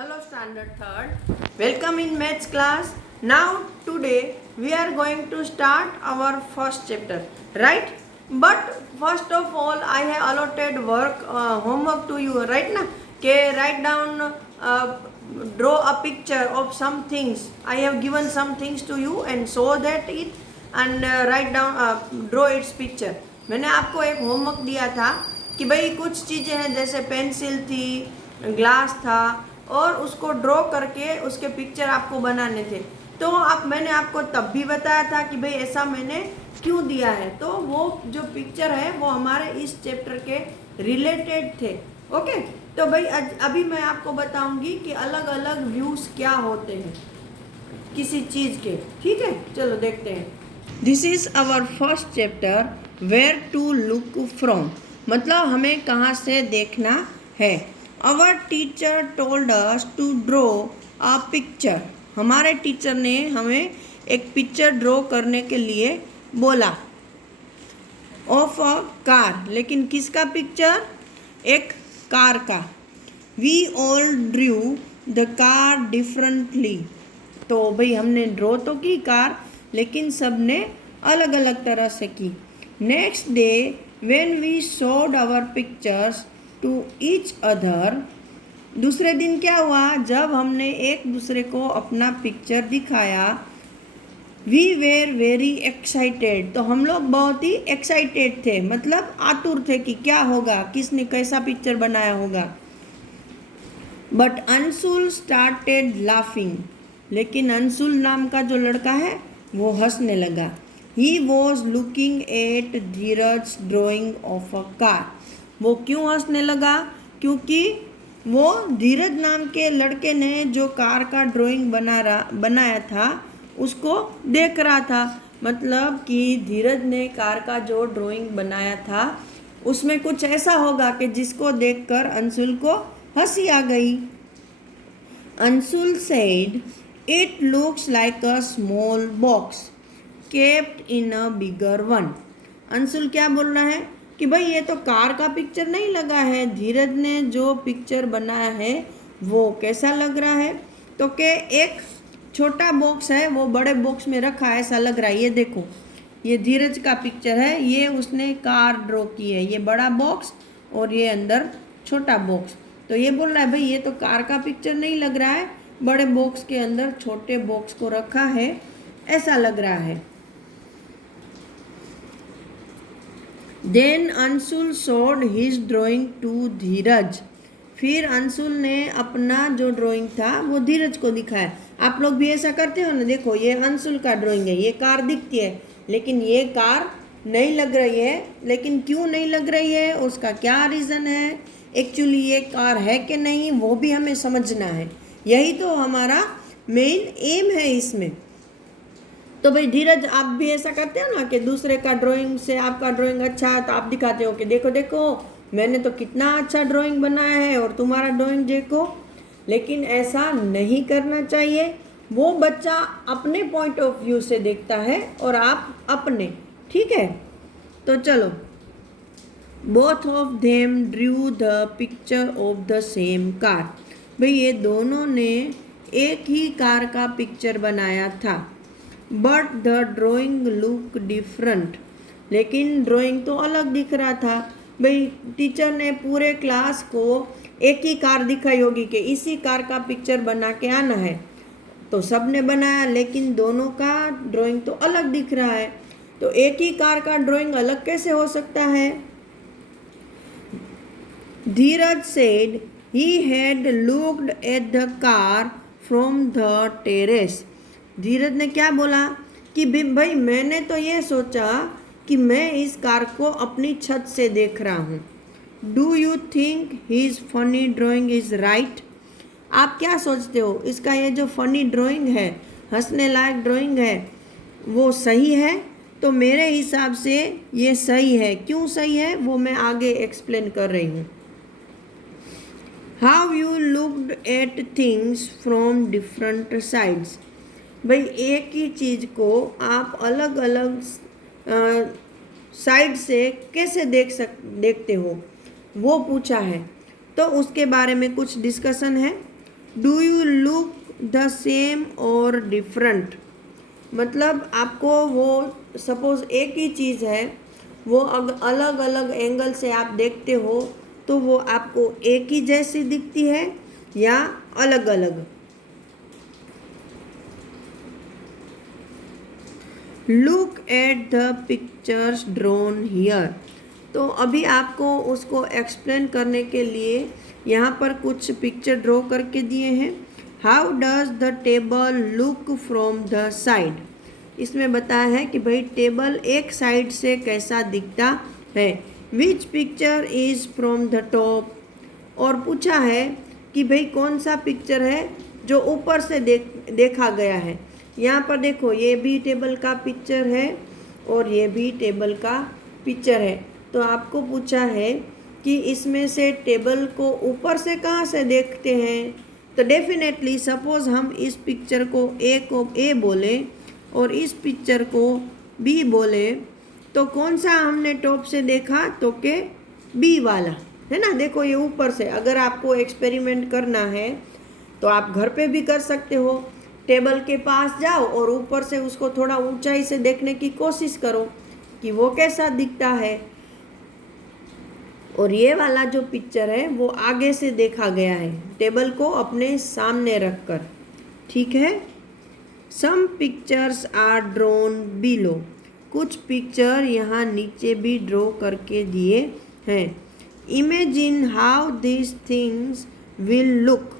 Hello standard third. Welcome in maths class. Now today we are going to start our first chapter, right? But first of all I have allotted homework to you, right now? Okay, write down, draw a picture of some things. I have given some things to you and show that it and write down, draw its picture. मैंने आपको एक homework दिया था कि भाई कुछ चीज़ें हैं जैसे पेंसिल थी, ग्लास था और उसको ड्रॉ करके उसके पिक्चर आपको बनाने थे। तो मैंने आपको तब भी बताया था कि भाई ऐसा मैंने क्यों दिया है। तो वो जो पिक्चर है वो हमारे इस चैप्टर के रिलेटेड थे। ओके, तो भाई अभी मैं आपको बताऊंगी कि अलग अलग व्यूज़ क्या होते हैं किसी चीज़ के। ठीक है, चलो देखते हैं। This is our first chapter, where to look from, मतलब हमें कहाँ से देखना है। Our teacher told us to draw a picture, हमारे टीचर ने हमें एक पिक्चर ड्रॉ करने के लिए बोला। ऑफ अ कार, लेकिन किसका पिक्चर? एक कार का। We all drew the car differently, तो भाई हमने ड्रॉ तो की कार, लेकिन सब ने अलग अलग तरह से की। Next day when we showed our pictures to each other, दूसरे दिन क्या हुआ? जब हमने एक दूसरे को अपना पिक्चर दिखाया। वी वेर वेरी एक्साइटेड, तो हम लोग बहुत ही एक्साइटेड थे, मतलब आतुर थे कि क्या होगा, किसने कैसा पिक्चर बनाया होगा। बट अंशुल स्टार्टेड लाफिंग, लेकिन अंशुल नाम का जो लड़का है वो हंसने लगा। He was looking at Dheeraj drying of a car, वो क्यों हंसने लगा? क्योंकि वो धीरज नाम के लड़के ने जो कार का ड्राइंग बनाया था उसको देख रहा था। मतलब कि धीरज ने कार का जो ड्राइंग बनाया था उसमें कुछ ऐसा होगा कि जिसको देखकर अंशुल को हंसी आ गई। Anshul said it looks like a small box kept in a bigger one. Anshul क्या बोल रहा है कि भाई ये तो कार का पिक्चर नहीं लगा है, धीरज ने जो पिक्चर बनाया है वो कैसा लग रहा है? तो के एक छोटा बॉक्स है वो बड़े बॉक्स में रखा है ऐसा लग रहा है। ये देखो, ये धीरज का पिक्चर है, ये उसने कार ड्रॉ की है, ये बड़ा बॉक्स और ये अंदर छोटा बॉक्स। तो ये बोल रहा है भाई ये तो कार का पिक्चर नहीं लग रहा है, बड़े बॉक्स के अंदर छोटे बॉक्स को रखा है ऐसा लग रहा है। Then Anshul showed his drawing to Dheeraj, फिर अंशुल ने अपना जो ड्राइंग था वो धीरज को दिखाया। आप लोग भी ऐसा करते हो ना, देखो ये अंशुल का ड्राइंग है, ये कार दिखती है लेकिन ये कार नहीं लग रही है। लेकिन क्यों नहीं लग रही है, उसका क्या रीज़न है, एक्चुअली ये कार है कि नहीं वो भी हमें समझना है। यही तो हमारा मेन एम है इसमें। तो भाई धीरज आप भी ऐसा करते हो ना कि दूसरे का ड्राइंग से आपका ड्राइंग अच्छा है तो आप दिखाते हो कि देखो देखो मैंने तो कितना अच्छा ड्राइंग बनाया है और तुम्हारा ड्राइंग देखो। लेकिन ऐसा नहीं करना चाहिए, वो बच्चा अपने पॉइंट ऑफ व्यू से देखता है और आप अपने। ठीक है, तो चलो। Both of them Drew the picture of the same car, भाई ये दोनों ने एक ही कार का पिक्चर बनाया था। But the drawing look different, लेकिन ड्राइंग तो अलग दिख रहा था। भाई टीचर ने पूरे क्लास को एक ही कार दिखाई होगी कि इसी कार का पिक्चर बना के आना है, तो सब ने बनाया लेकिन दोनों का ड्राइंग तो अलग दिख रहा है। तो एक ही कार का ड्राइंग अलग कैसे हो सकता है? Dheeraj said he had looked at the car from the terrace, Dheeraj ने क्या बोला कि भाई मैंने तो ये सोचा कि मैं इस कार को अपनी छत से देख रहा हूँ। Do you think his funny drawing is right, आप क्या सोचते हो इसका ये जो फनी ड्राइंग है, हंसने लायक ड्राइंग है, वो सही है? तो मेरे हिसाब से ये सही है। क्यों सही है वो मैं आगे एक्सप्लेन कर रही हूँ। How you looked at things from different sides, भाई एक ही चीज़ को आप अलग अलग साइड से कैसे देखते हो वो पूछा है। तो उसके बारे में कुछ डिस्कशन है। Do you look the same और डिफरेंट। मतलब आपको वो सपोज एक ही चीज़ है, वो अलग अलग एंगल से आप देखते हो तो वो आपको एक ही जैसी दिखती है या अलग अलग। Look at the pictures drawn here. तो अभी आपको उसको एक्सप्लेन करने के लिए यहाँ पर कुछ पिक्चर ड्रॉ करके दिए हैं। How does the table look from the side. इसमें बताया है कि भाई टेबल एक साइड से कैसा दिखता है। Which picture is from the top. और पूछा है कि भाई कौन सा पिक्चर है जो ऊपर से देखा गया है। यहाँ पर देखो ये भी टेबल का पिक्चर है और ये भी टेबल का पिक्चर है। तो आपको पूछा है कि इसमें से टेबल को ऊपर से कहाँ से देखते हैं। तो डेफिनेटली सपोज हम इस पिक्चर को ए बोले और इस पिक्चर को बी बोले तो कौन सा हमने टॉप से देखा, तो के बी वाला है ना। देखो ये ऊपर से, अगर आपको एक्सपेरिमेंट करना है तो आप घर पे भी कर सकते हो। टेबल के पास जाओ और ऊपर से उसको थोड़ा ऊंचाई से देखने की कोशिश करो कि वो कैसा दिखता है। और ये वाला जो पिक्चर है वो आगे से देखा गया है, टेबल को अपने सामने रखकर। ठीक है। Some pictures are drawn below. कुछ पिक्चर यहाँ नीचे भी ड्रॉ करके दिए हैं। Imagine how this things will look.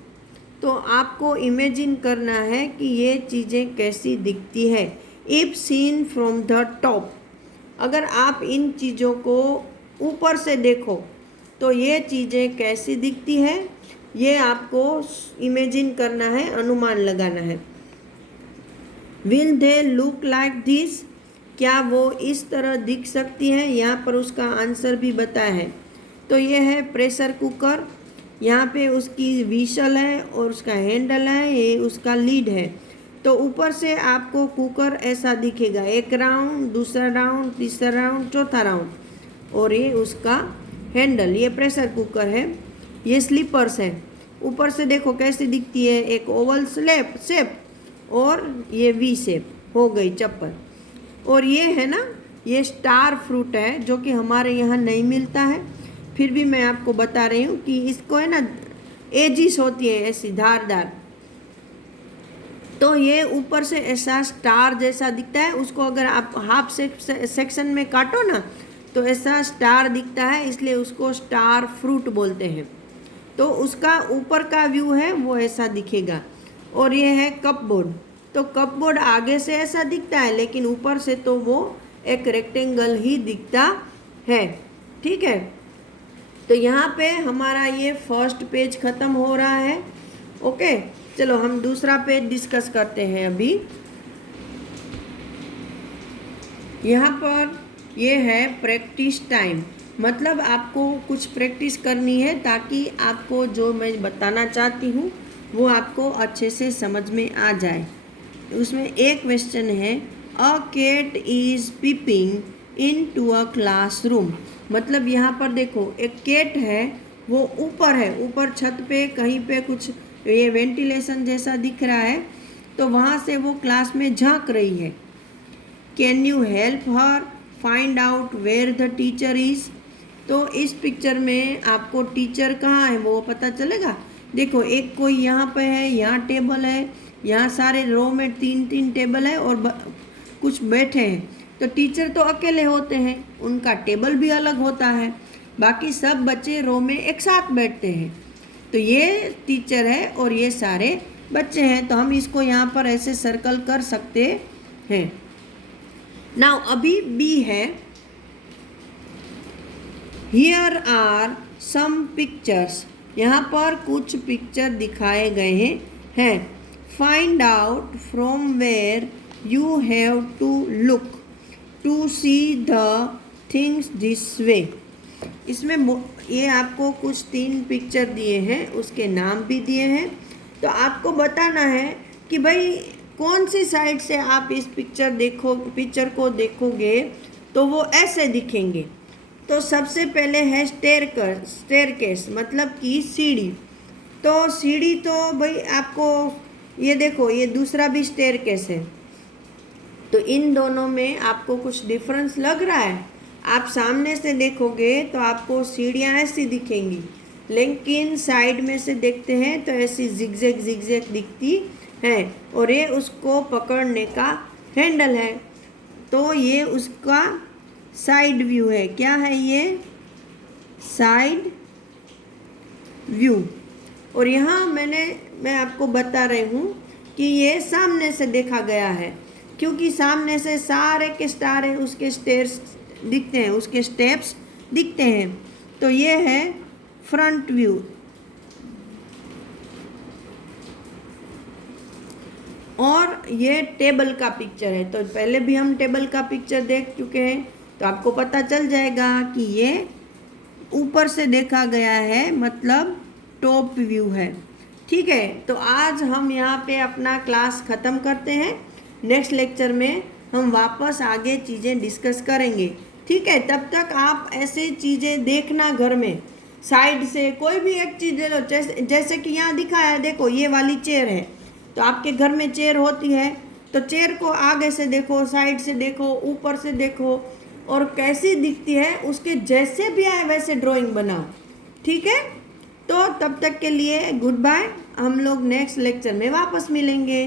तो आपको इमेजिन करना है कि ये चीज़ें कैसी दिखती है। If seen from the top. अगर आप इन चीज़ों को ऊपर से देखो तो ये चीज़ें कैसी दिखती है, ये आपको इमेजिन करना है, अनुमान लगाना है। Will they look like this. क्या वो इस तरह दिख सकती है। यहाँ पर उसका आंसर भी बताया है। तो ये है प्रेशर कुकर। यहाँ पे उसकी व्हीसल है और उसका हैंडल है, ये उसका लीड है। तो ऊपर से आपको कुकर ऐसा दिखेगा, एक राउंड, दूसरा राउंड, तीसरा राउंड, चौथा राउंड, और ये उसका हैंडल। ये प्रेशर कुकर है। ये स्लीपर्स है, ऊपर से देखो कैसी दिखती है, एक ओवल शेप और ये वी शेप हो गई चप्पल। और ये है ना, ये स्टार फ्रूट है जो कि हमारे यहाँ नहीं मिलता है, फिर भी मैं आपको बता रही हूँ कि इसको है ना एजिस होती है ऐसी धारदार। तो ये ऊपर से ऐसा स्टार जैसा दिखता है, उसको अगर आप हाफ सेक्शन में काटो ना तो ऐसा स्टार दिखता है, इसलिए उसको स्टार फ्रूट बोलते हैं। तो उसका ऊपर का व्यू है वो ऐसा दिखेगा। और ये है कपबोर्ड। तो कपबोर्ड आगे से ऐसा दिखता है लेकिन ऊपर से तो वो एक रेक्टेंगल ही दिखता है। ठीक है। तो यहाँ पे हमारा ये फर्स्ट पेज ख़त्म हो रहा है। ओके, चलो हम दूसरा पेज डिस्कस करते हैं। अभी यहाँ पर ये है प्रैक्टिस टाइम। मतलब आपको कुछ प्रैक्टिस करनी है ताकि आपको जो मैं बताना चाहती हूँ वो आपको अच्छे से समझ में आ जाए। उसमें एक क्वेश्चन है, a cat is peeping into a classroom. मतलब यहाँ पर देखो एक कैट है, वो ऊपर है, ऊपर छत पे कहीं पे कुछ ये वेंटिलेशन जैसा दिख रहा है, तो वहाँ से वो क्लास में झांक रही है। Can you help her find out where the teacher is. तो इस पिक्चर में आपको टीचर कहाँ है वो पता चलेगा। देखो एक कोई यहाँ पे है, यहाँ टेबल है, यहाँ सारे रो में 3-3 टेबल है और कुछ बैठे हैं। तो टीचर तो अकेले होते हैं, उनका टेबल भी अलग होता है, बाकी सब बच्चे रो में एक साथ बैठते हैं। तो ये टीचर है और ये सारे बच्चे हैं। तो हम इसको यहाँ पर ऐसे सर्कल कर सकते हैं। नाउ अभी बी है, हियर आर सम पिक्चर्स। यहाँ पर कुछ पिक्चर दिखाए गए हैं। Find out from where you have to look to see the things this way. इसमें ये आपको कुछ 3 पिक्चर दिए हैं, उसके नाम भी दिए हैं। तो आपको बताना है कि भाई कौन सी साइड से आप इस पिक्चर को देखोगे तो वो ऐसे दिखेंगे। तो सबसे पहले है स्टेयरकेस, मतलब कि सीढ़ी। तो सीढ़ी तो भाई आपको ये देखो, ये दूसरा भी स्टेयरकेस है, तो इन दोनों में आपको कुछ डिफरेंस लग रहा है? आप सामने से देखोगे तो आपको सीढ़ियाँ ऐसी दिखेंगी, लेकिन साइड में से देखते हैं तो ऐसी जिगजैग जिगजैग दिखती है, और ये उसको पकड़ने का हैंडल है। तो ये उसका साइड व्यू है। क्या है ये? Side view. और यहाँ मैं आपको बता रही हूँ कि ये सामने से देखा गया है, क्योंकि सामने से सारे के सारे उसके स्टेयर्स दिखते हैं, उसके स्टेप्स दिखते हैं। तो ये है फ्रंट व्यू। और ये टेबल का पिक्चर है, तो पहले भी हम टेबल का पिक्चर देख चुके हैं, तो आपको पता चल जाएगा कि ये ऊपर से देखा गया है, मतलब टॉप व्यू है। ठीक है, तो आज हम यहाँ पे अपना क्लास ख़त्म करते हैं। नेक्स्ट लेक्चर में हम वापस आगे चीज़ें डिस्कस करेंगे। ठीक है, तब तक आप ऐसे चीज़ें देखना घर में, साइड से कोई भी एक चीज़ ले लो। जैसे कि यहाँ दिखाया है, देखो ये वाली चेयर है, तो आपके घर में चेयर होती है, तो चेयर को आगे से देखो, साइड से देखो, ऊपर से देखो, और कैसी दिखती है उसके जैसे भी आए वैसे ड्राइंग बनाओ। ठीक है, तो तब तक के लिए गुड बाय। हम लोग नेक्स्ट लेक्चर में वापस मिलेंगे।